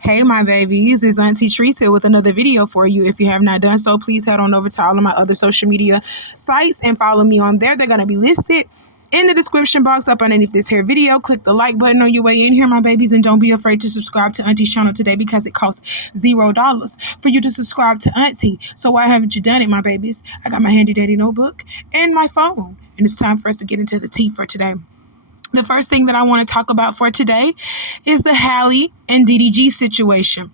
Hey my babies, it's Auntie Trice here with another video for you. If you have not done so, please head on over to all of my other social media sites and follow me on there. They're going to be listed in the description box up underneath this here video. Click the like button on your way in here, my babies, and don't be afraid to subscribe to Auntie's channel today because it costs $0 for you to subscribe to Auntie. So why haven't you done it, my babies? I got my handy dandy notebook and my phone, and it's time for us to get into the tea for today. The first thing that I want to talk about for today is the Halle and DDG situation.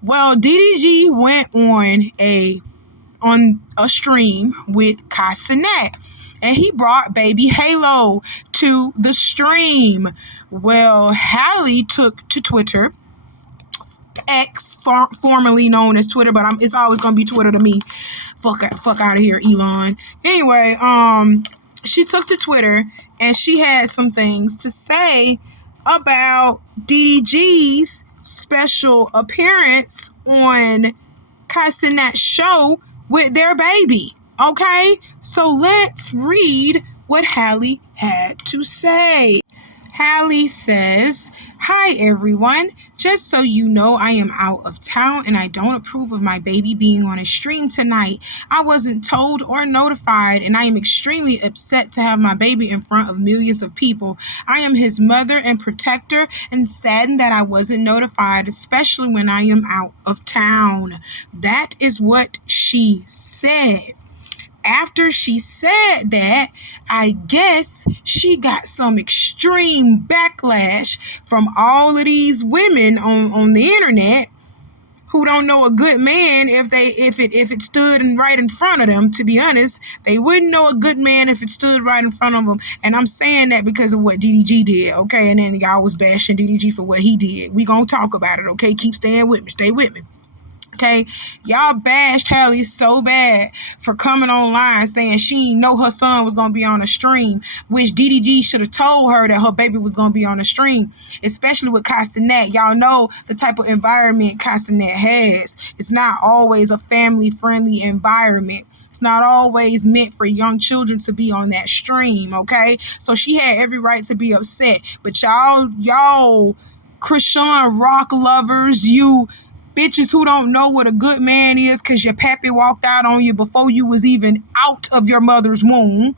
Well, DDG went on a stream with Casanat, and he brought baby Halo to the stream. Well, Halle took to Twitter, X, formerly known as Twitter, but it's always gonna be Twitter to me. Fuck out of here, Elon. Anyway, she took to Twitter and she had some things to say about DDG's special appearance on Casanat's show with their baby. Okay, so let's read what Halle had to say. Halle says, "Hi everyone, just so you know, I am out of town and I don't approve of my baby being on a stream tonight. I wasn't told or notified and I am extremely upset to have my baby in front of millions of people. I am his mother and protector and saddened that I wasn't notified, especially when I am out of town." That is what she said. After she said that, I guess she got some extreme backlash from all of these women on the internet who don't know a good man if it stood right in front of them. To be honest, they wouldn't know a good man if it stood right in front of them. And I'm saying that because of what DDG did, okay? And then y'all was bashing DDG for what he did. We gonna talk about it, okay? Keep staying with me. Stay with me. Okay, y'all bashed Halle so bad for coming online saying she didn't know her son was going to be on a stream, which DDG should have told her that her baby was going to be on a stream, especially with Casanat. Y'all know the type of environment Casanat has. It's not always a family-friendly environment. It's not always meant for young children to be on that stream, okay? So she had every right to be upset. But y'all Christian rock lovers, you bitches who don't know what a good man is because your pappy walked out on you before you was even out of your mother's womb.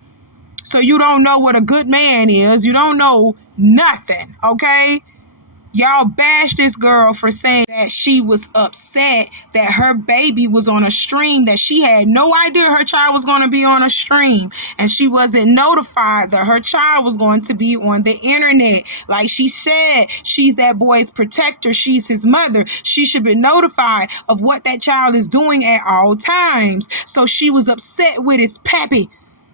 So you don't know what a good man is. You don't know nothing, okay? Y'all bashed this girl for saying that she was upset that her baby was on a stream, that she had no idea her child was going to be on a stream, and she wasn't notified that her child was going to be on the internet. Like she said, she's that boy's protector. She's his mother. She should be notified of what that child is doing at all times. So she was upset with his pappy.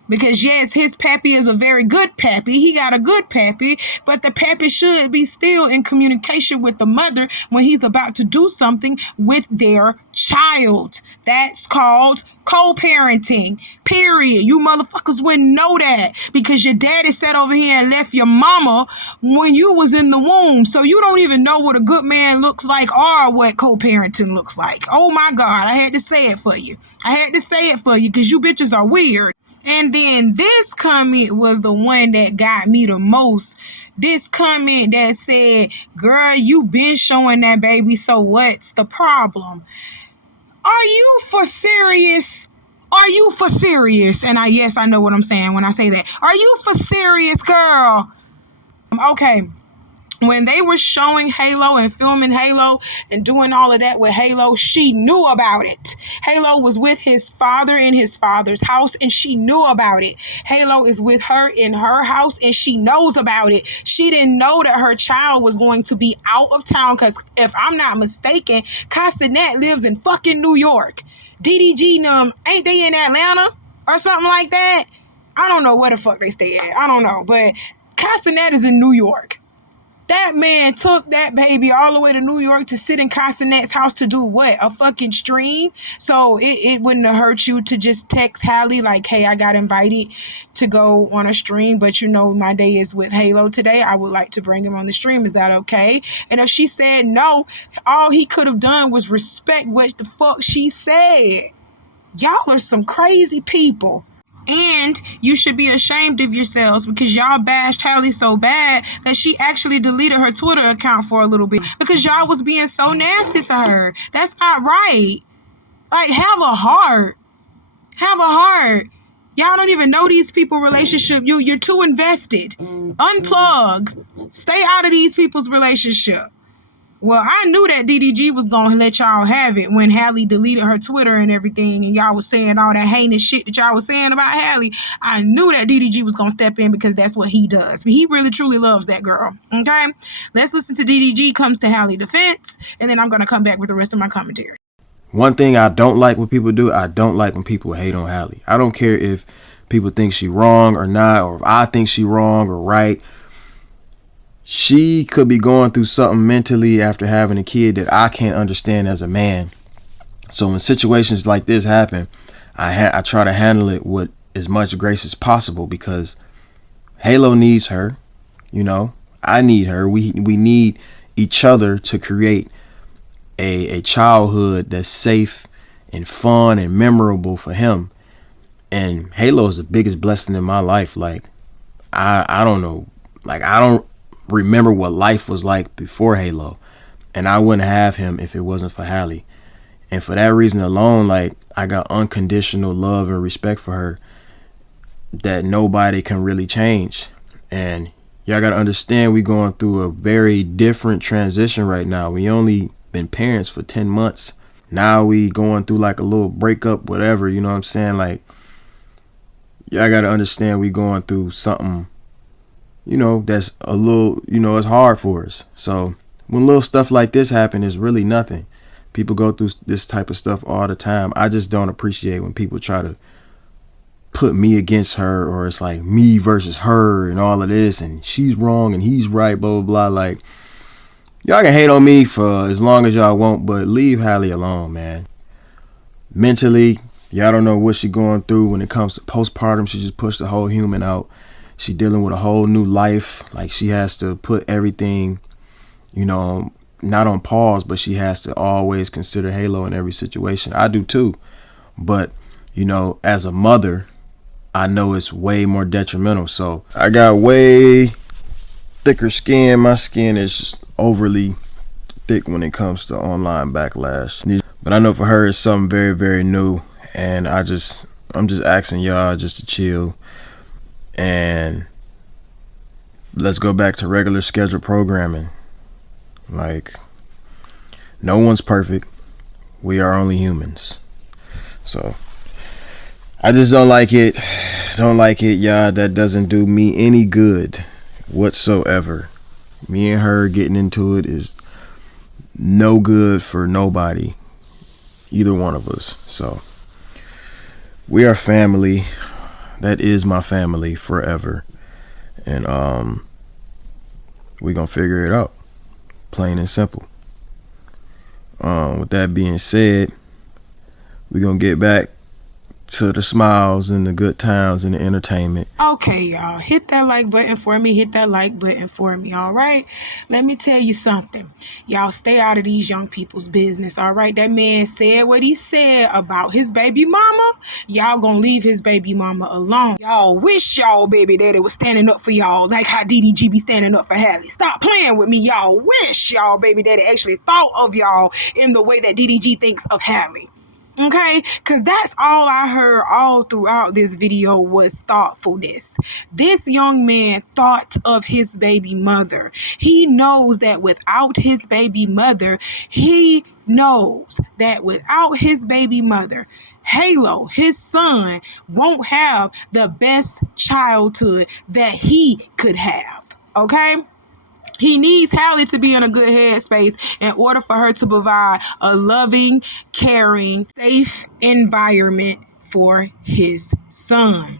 Because yes, his pappy is a very good pappy. He got a good pappy, but the pappy should be still in communication with the mother when he's about to do something with their child. That's called co-parenting, period. You motherfuckers wouldn't know that because your daddy sat over here and left your mama when you was in the womb. So you don't even know what a good man looks like or what co-parenting looks like. Oh my God, I had to say it for you. I had to say it for you because you bitches are weird. And then this comment was the one that got me the most. This comment that said, "Girl, you been showing that baby, so what's the problem?" Are you for serious? Are you for serious? And yes, I know what I'm saying when I say that. Are you for serious, girl? Okay. When they were showing Halo and filming Halo and doing all of that with Halo, she knew about it. Halo was with his father in his father's house and she knew about it. Halo is with her in her house and she knows about it. She didn't know that her child was going to be out of town because if I'm not mistaken, Casanat lives in fucking New York. DDG, ain't they in Atlanta or something like that? I don't know where the fuck they stay at. I don't know, but Casanat is in New York. That man took that baby all the way to New York to sit in Casanat's house to do what? A fucking stream? So it wouldn't have hurt you to just text Halle like, "Hey, I got invited to go on a stream, but you know my day is with Halo today. I would like to bring him on the stream. Is that okay?" And if she said no, all he could have done was respect what the fuck she said. Y'all are some crazy people. And you should be ashamed of yourselves because y'all bashed Halle so bad that she actually deleted her Twitter account for a little bit because y'all was being so nasty to her. That's not right. Like, have a heart. Have a heart. Y'all don't even know these people' relationship. You're too invested. Unplug. Stay out of these people's relationship. Well, I knew that DDG was going to let y'all have it when Halle deleted her Twitter and everything, and y'all was saying all that heinous shit that y'all was saying about Halle. I knew that DDG was going to step in because that's what he does. But he really, truly loves that girl. Okay? Let's listen to DDG comes to Halle defense, and then I'm going to come back with the rest of my commentary. One thing I don't like when people do, I don't like when people hate on Halle. I don't care if people think she wrong or not, or if I think she wrong or right. She could be going through something mentally after having a kid that I can't understand as a man. So when situations like this happen, I try to handle it with as much grace as possible because Halo needs her. You know, I need her. We need each other to create a childhood that's safe and fun and memorable for him. And Halo is the biggest blessing in my life. Like, I don't know. Like, I don't remember what life was like before Halo, and I wouldn't have him if it wasn't for Halle. And for that reason alone, like, I got unconditional love and respect for her that nobody can really change. And y'all gotta understand, we going through a very different transition right now. We only been parents for 10 months. Now we going through like a little breakup, whatever, you know what I'm saying? Like, y'all gotta understand we going through something, you know, that's a little, you know, it's hard for us. So when little stuff like this happen, it's really nothing. People go through this type of stuff all the time. I just don't appreciate when people try to put me against her, or it's like me versus her and all of this, and she's wrong and he's right, blah, blah, blah. Like, y'all can hate on me for as long as y'all want, but leave Halle alone, man. Mentally, y'all don't know what she's going through when it comes to postpartum. She just pushed the whole human out. She dealing with a whole new life. Like, she has to put everything, you know, not on pause, but she has to always consider Halo in every situation. I do too. But, you know, as a mother, I know it's way more detrimental. So I got way thicker skin. My skin is just overly thick when it comes to online backlash. But I know for her it's something very, very new. And I'm just asking y'all just to chill. And let's go back to regular scheduled programming. Like, no one's perfect. We are only humans. So I just don't like it. Don't like it, y'all. That doesn't do me any good whatsoever. Me and her getting into it is no good for nobody, either one of us. So we are family. That is my family forever. And we're gonna figure it out, plain and simple. With that being said, we're gonna get back to the smiles and the good times and the entertainment. Okay, y'all, hit that like button for me. Hit that like button for me. All right, let me tell you something. Y'all stay out of these young people's business. All right, that man said what he said about his baby mama. Y'all gonna leave his baby mama alone. Y'all wish y'all baby daddy was standing up for y'all like how DDG be standing up for Halle. Stop playing with me. Y'all wish y'all baby daddy actually thought of y'all in the way that DDG thinks of Halle. Okay, because that's all I heard all throughout this video was thoughtfulness. This young man thought of his baby mother. He knows that without his baby mother, Halo, his son, won't have the best childhood that he could have. Okay? He needs Halle to be in a good headspace in order for her to provide a loving, caring, safe environment for his son.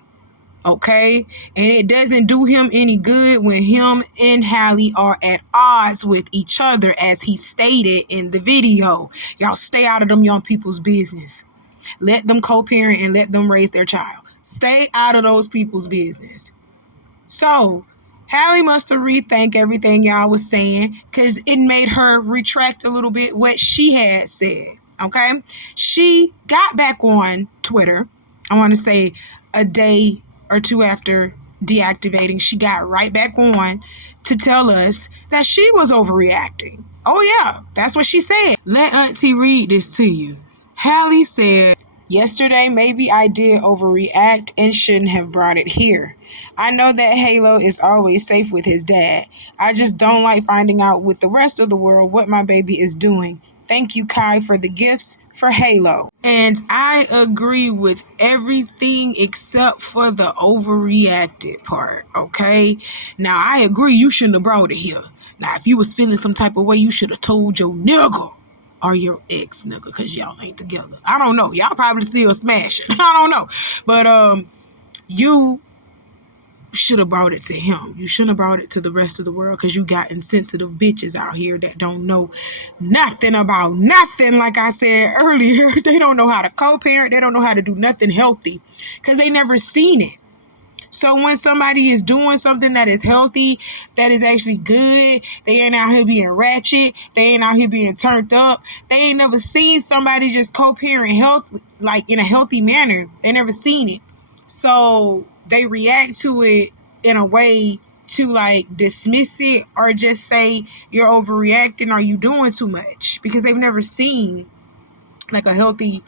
Okay? And it doesn't do him any good when him and Halle are at odds with each other, as he stated in the video. Y'all stay out of them young people's business. Let them co-parent and let them raise their child. Stay out of those people's business. So Halle must have rethink everything y'all was saying, because it made her retract a little bit what she had said. Okay? She got back on Twitter, I want to say a day or two after deactivating, she got right back on to tell us that she was overreacting. Oh yeah, that's what she said. Let Auntie read this to you. Halle said, yesterday maybe I did overreact and shouldn't have brought it here. I know that Halo is always safe with his dad. I just don't like finding out with the rest of the world what my baby is doing. Thank you, Kai, for the gifts for Halo. And I agree with everything except for the overreacted part, okay? Now, I agree you shouldn't have brought it here. Now, if you was feeling some type of way, you should have told your nigga or your ex nigga, because y'all ain't together. I don't know. Y'all probably still smashing. I don't know. But you should have brought it to him. You shouldn't have brought it to the rest of the world, because you got insensitive bitches out here that don't know nothing about nothing. Like I said earlier, they don't know how to co-parent. They don't know how to do nothing healthy because they never seen it. So when somebody is doing something that is healthy, that is actually good, they ain't out here being ratchet, they ain't out here being turned up, they ain't never seen somebody just co-parent health, like in a healthy manner. They never seen it. So they react to it in a way to like dismiss it or just say you're overreacting or you doing too much, because they've never seen like a healthy,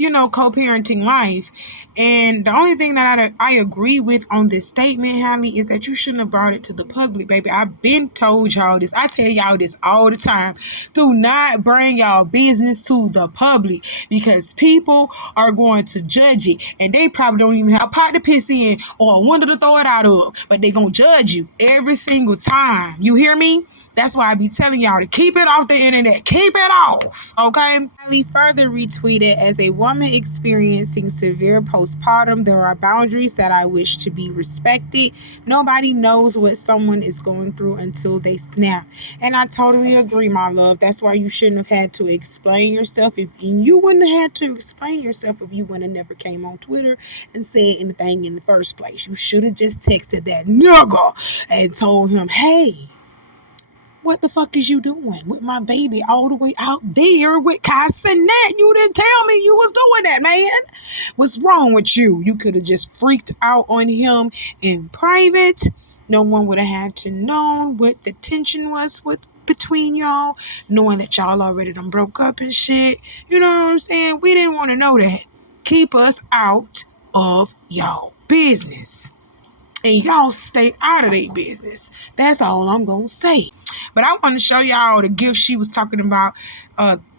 co-parenting life. And the only thing that I agree with on this statement, Halle, is that you shouldn't have brought it to the public, baby. I've been told y'all this. I tell y'all this all the time. Do not bring y'all business to the public, because people are going to judge it. And they probably don't even have a pot to piss in or a window to throw it out of. But they going to judge you every single time. You hear me? That's why I be telling y'all to keep it off the internet. Keep it off, okay? Halle further retweeted, as a woman experiencing severe postpartum, there are boundaries that I wish to be respected. Nobody knows what someone is going through until they snap. And I totally agree, my love. That's why you shouldn't have had to explain yourself. You wouldn't have had to explain yourself if you would have never came on Twitter and said anything in the first place. You should have just texted that nigga and told him, hey, what the fuck is you doing with my baby all the way out there with Cassinet? You didn't tell me you was doing that, man. What's wrong with you? You could have just freaked out on him in private. No one would have had to know what the tension was between y'all, knowing that y'all already done broke up and shit. You know what I'm saying? We didn't want to know that. Keep us out of y'all business. And y'all stay out of their business. That's all I'm going to say. But I want to show y'all the gift she was talking about.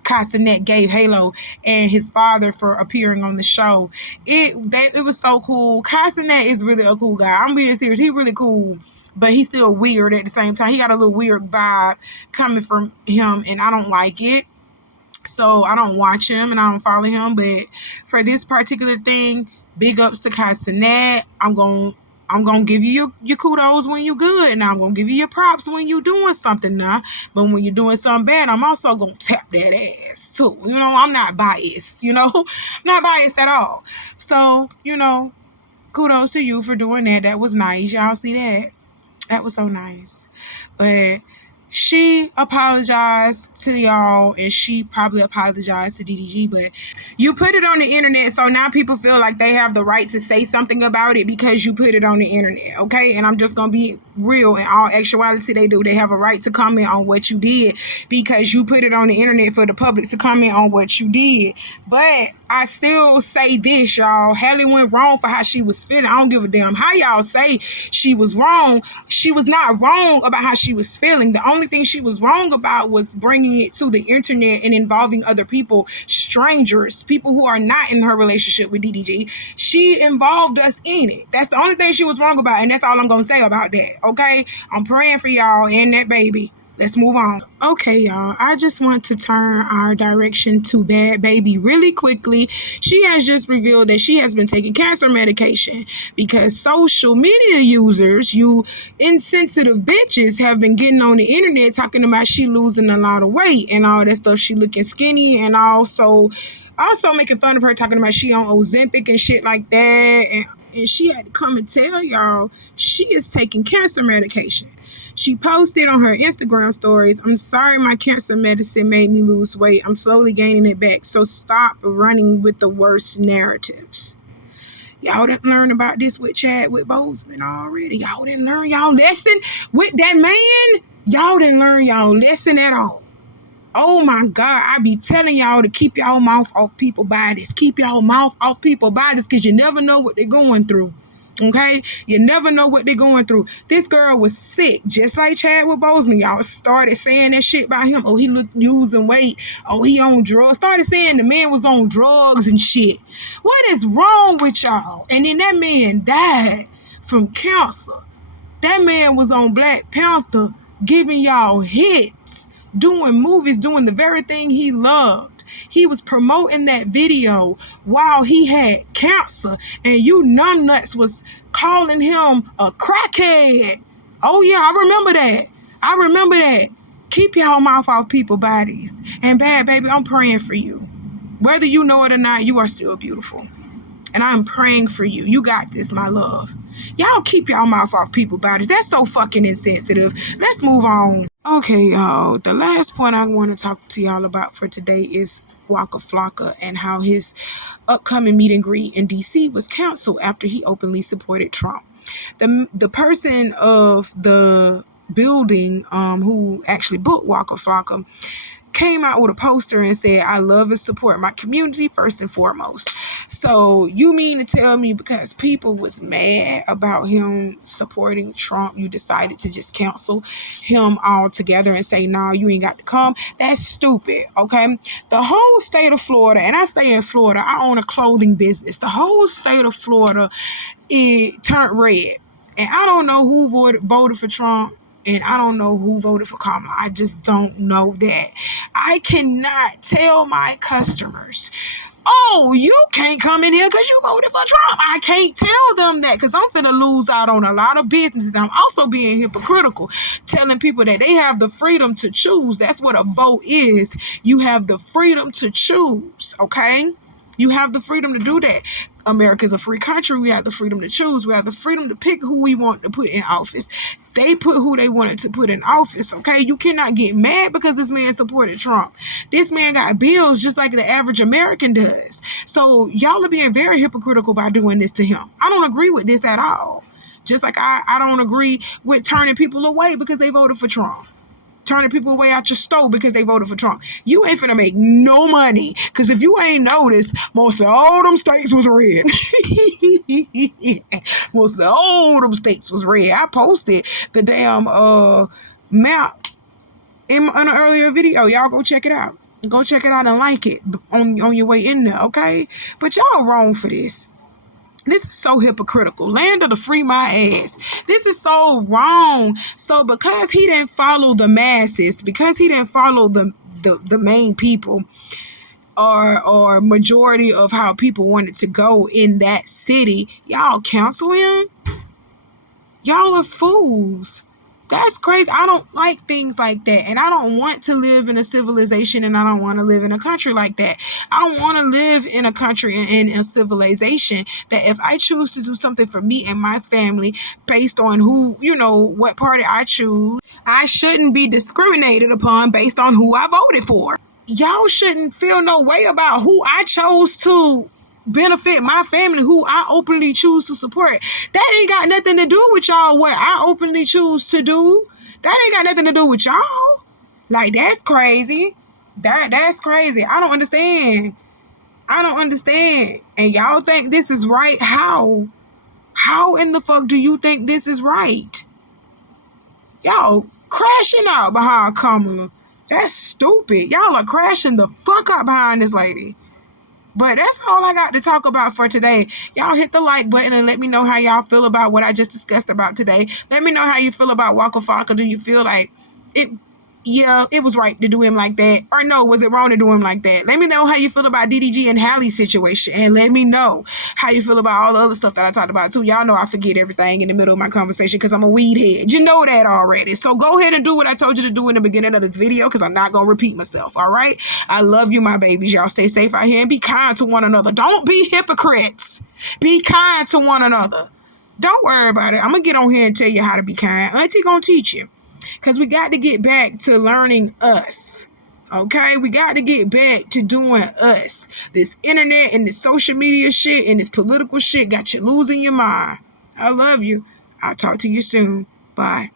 Cassinet gave Halo and his father for appearing on the show. It was so cool. Cassinet is really a cool guy. I'm being serious. He's really cool. But he's still weird at the same time. He got a little weird vibe coming from him. And I don't like it. So I don't watch him and I don't follow him. But for this particular thing, big ups to Cassinet. I'm going to give you your kudos when you're good. And I'm going to give you your props when you're doing something now. But when you're doing something bad, I'm also going to tap that ass too. I'm not biased, not biased at all. So, kudos to you for doing that. That was nice. Y'all see that? That was so nice. But she apologized to y'all, and she probably apologized to DDG, but you put it on the internet, so now people feel like they have the right to say something about it because you put it on the internet, okay? And I'm just gonna be real. In all actuality, they do. They have a right to comment on what you did because you put it on the internet for the public to comment on what you did. But I still say this, y'all. Halle went wrong for how she was feeling. I don't give a damn how y'all say she was wrong. She was not wrong about how she was feeling. The only thing she was wrong about was bringing it to the internet and involving other people, strangers, people who are not in her relationship with DDG. She involved us in it. That's the only thing she was wrong about, and that's all I'm going to say about that, okay? I'm praying for y'all and that baby. Let's move on. Okay, y'all. I just want to turn our direction to Bhad Baby really quickly. She has just revealed that she has been taking cancer medication because social media users, you insensitive bitches, have been getting on the internet talking about she losing a lot of weight and all that stuff. She looking skinny, and also making fun of her, talking about she on Ozempic and shit like that. And she had to come and tell y'all she is taking cancer medication. She posted on her Instagram stories, "I'm sorry my cancer medicine made me lose weight. I'm slowly gaining it back. So stop running with the worst narratives." Y'all didn't learn about this with Chadwick Boseman already. Y'all didn't learn y'all lesson with that man. Y'all didn't learn y'all lesson at all. Oh my God, I be telling y'all to keep y'all mouth off people bodies. Keep y'all mouth off people bodies because you never know what they're going through. Okay? You never know what they're going through. This girl was sick, just like Chadwick Boseman. Y'all started saying that shit about him. Oh, he looked losing weight. Oh, he on drugs. Started saying the man was on drugs and shit. What is wrong with y'all? And then that man died from cancer. That man was on Black Panther giving y'all hits, doing movies, doing the very thing he loved. He was promoting that video while he had cancer, and you numbnuts was calling him a crackhead. Oh yeah, I remember that. Keep y'all mouth off people's bodies. And Bhad, baby, I'm praying for you. Whether you know it or not, you are still beautiful. And I'm praying for you. You got this, my love. Y'all keep y'all mouth off people's bodies. That's so fucking insensitive. Let's move on. Okay, y'all. The last point I want to talk to y'all about for today is Waka Flocka and how his upcoming meet and greet in DC was canceled after he openly supported Trump. The person of the building who actually booked Waka Flocka came out with a poster and said, I love and support my community first and foremost. So you mean to tell me because people was mad about him supporting Trump, you decided to just cancel him altogether and say, no, you ain't got to come? That's stupid, okay? The whole state of Florida, and I stay in Florida, I own a clothing business. The whole state of Florida, it turned red. And I don't know who voted for Trump. And I don't know who voted for Kamala. I just don't know that. I cannot tell my customers, oh, you can't come in here because you voted for Trump. I can't tell them that because I'm finna lose out on a lot of business. I'm also being hypocritical, telling people that they have the freedom to choose. That's what a vote is. You have the freedom to choose, okay? You have the freedom to do that. America's a free country. We have the freedom to choose. We have the freedom to pick who we want to put in office. They put who they wanted to put in office, okay? You cannot get mad because this man supported Trump. This man got bills just like the average American does. So y'all are being very hypocritical by doing this to him. I don't agree with this at all. Just like I don't agree with turning people away because they voted for Trump. Turning people away out your store because they voted for Trump. You ain't finna make no money. Because if you ain't noticed, most of all them states was red. Most of all them states was red. I posted the damn map in an earlier video. Y'all go check it out. Go check it out and like it on your way in there, okay? But y'all wrong for this. This is so hypocritical. Land of the free my ass. This is so wrong. So because he didn't follow the masses, because he didn't follow the main people or majority of how people wanted to go in that city, y'all cancel him? Y'all are fools. That's crazy. I don't like things like that. And I don't want to live in a civilization, and I don't want to live in a country like that. I don't want to live in a country and a civilization that if I choose to do something for me and my family based on who, what party I choose, I shouldn't be discriminated upon based on who I voted for. Y'all shouldn't feel no way about who I chose to benefit my family, who I openly choose to support. That ain't got nothing to do with y'all what I openly choose to do. That ain't got nothing to do with y'all. Like, that's crazy. That's crazy. I don't understand. And y'all think this is right? How in the fuck do you think this is right? Y'all crashing out behind Kamala. That's stupid. Y'all are crashing the fuck out behind this lady. But that's all I got to talk about for today. Y'all hit the like button and let me know how y'all feel about what I just discussed about today. Let me know how you feel about Waka Flocka. Do you feel like it was right to do him like that? Or no, was it wrong to do him like that? Let me know how you feel about DDG and Halle's situation. And let me know how you feel about all the other stuff that I talked about too. Y'all know I forget everything in the middle of my conversation because I'm a weed head. You know that already. So go ahead and do what I told you to do in the beginning of this video because I'm not going to repeat myself. All right? I love you, my babies. Y'all stay safe out here and be kind to one another. Don't be hypocrites. Be kind to one another. Don't worry about it. I'm going to get on here and tell you how to be kind. Auntie going to teach you. Because we got to get back to learning us. Okay, we got to get back to doing us. This internet and this social media shit and this political shit got you losing your mind. I love you. I'll talk to you soon. Bye.